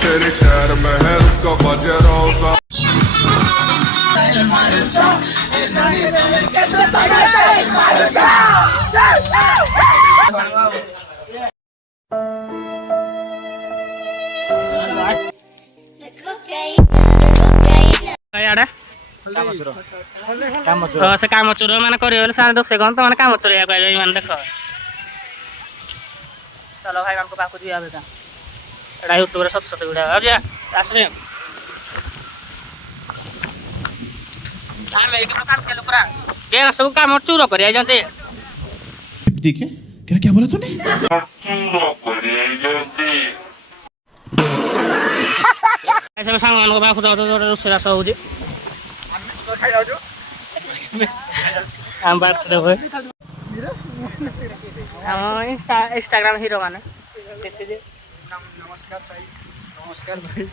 तेरे शहर में है रुका बजे रोजा से काम चोर मैंने कर से कौन तो मैंने काम चोर मैंने देख चलो भाई हमको पाक दिया एटा यूट्यूब सत सत वीडियो अब जा आसे धान में एक काम के लोकरा ये सब काम चोर कर जानते देखिए क्या बोला तूने ऐसे में सांग मान को खुद रोसे रास हो जी खाई जाओ हम बात कर रहे हम इंस्टाग्राम हीरो माने नमस्कार भाई नमस्कार भाई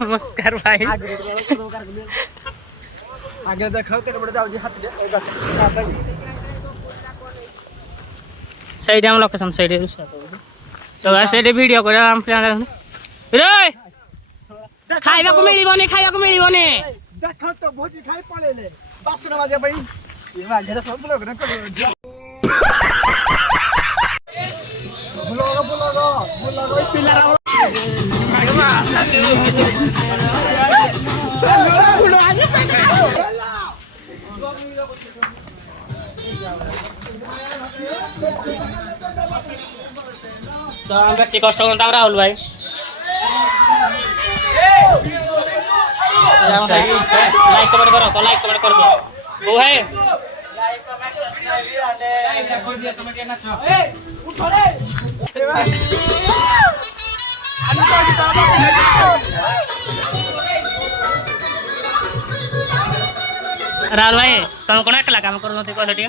नमस्कार भाई आगे देखो केटे बड़े जाओ जी हाथ दे साइड हम लोकेशन साइड तो ऐसे वीडियो कर हम फ्रेंड रे खाइबा को मिलिबने देखो तो भोजी खाई पड़ेले बासुन बाजे भाई ये आगे रे सब लोग रे बुलाओ पिलर तो हम बेसी कष्ट करता राहुल भाई लाइक कमेंट करो तो लाइक कमेंट कर दो वो है राहुल भाई तुम कौन एकला काम कर कहल टे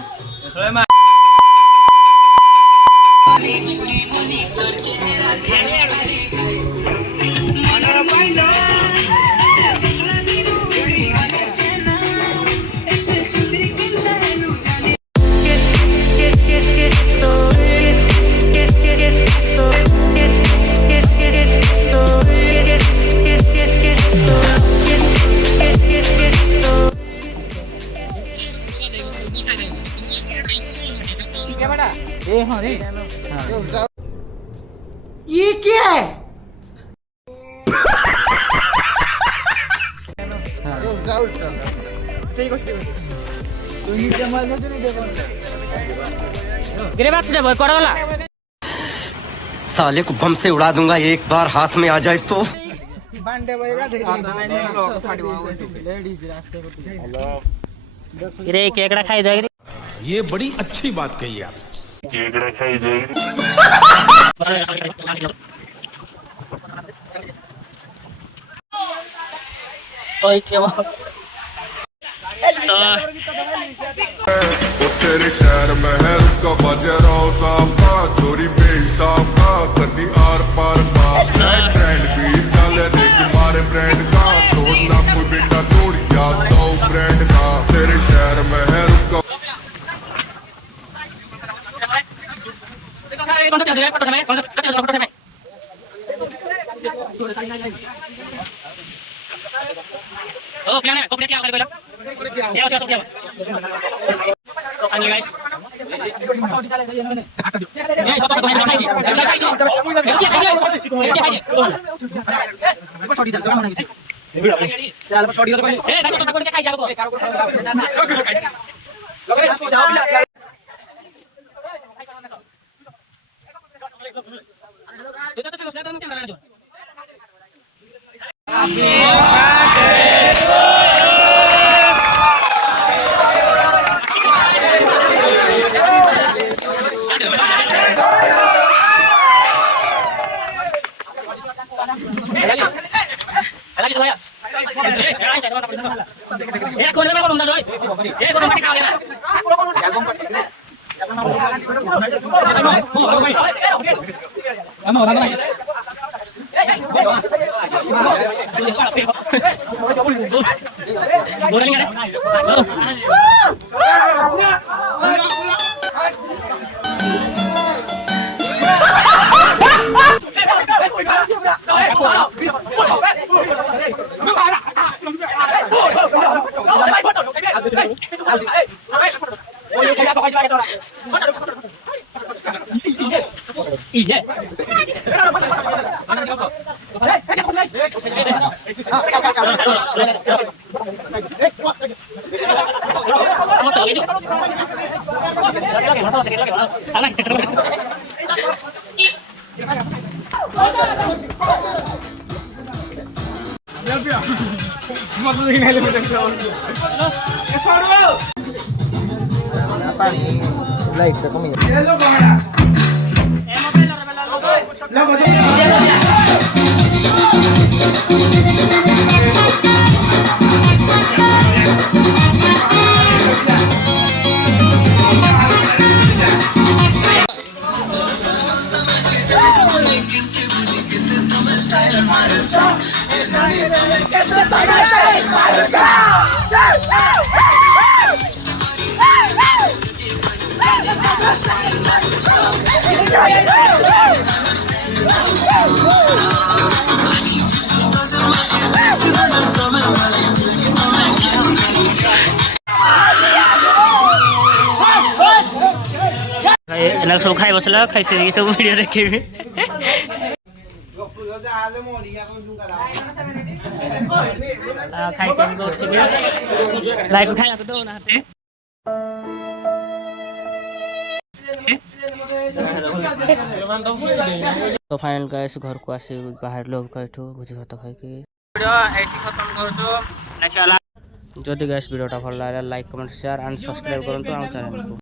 ये क्या है गिरे बात से कर वाला साले को बम से उड़ा दूंगा एक बार हाथ में आ जाए तो बांडे बजेगा गिरे केकड़ा खाई जाएगी ये बड़ी अच्छी बात कही आप केकड़ा खाई जाएगी तेरे शहर में है रुका बजे रोजा का चोरी बेहिसाब का कदी आर पार का ब्रांड भी चले देख मारे ब्रांड का तोड़ना कोई बेटा सोड़िया तो ब्रांड का तेरे शहर में है रुका Oh, kailangan complete yan kalau Ciao. So, finally guys. ଇଏ ଏନା ସବୁ ଖାଇ ବସିଲା ଖାଇସାରିକି ସବୁ ଭିଡ଼ିଓ ଦେଖିବି ଖାଇକି ଉଠିକି ଲାଇକ୍ ଖାଇବାକୁ ଦଉନାହାନ୍ତି तो फाइनल गाइस घर को आसी बाहर लोग कइठो भोजी भात खाइके वीडियो एटी खत्म करतो देखला जदि गाइस वीडियोटा भल लागला like comment share and subscribe करंतु हम चैनल को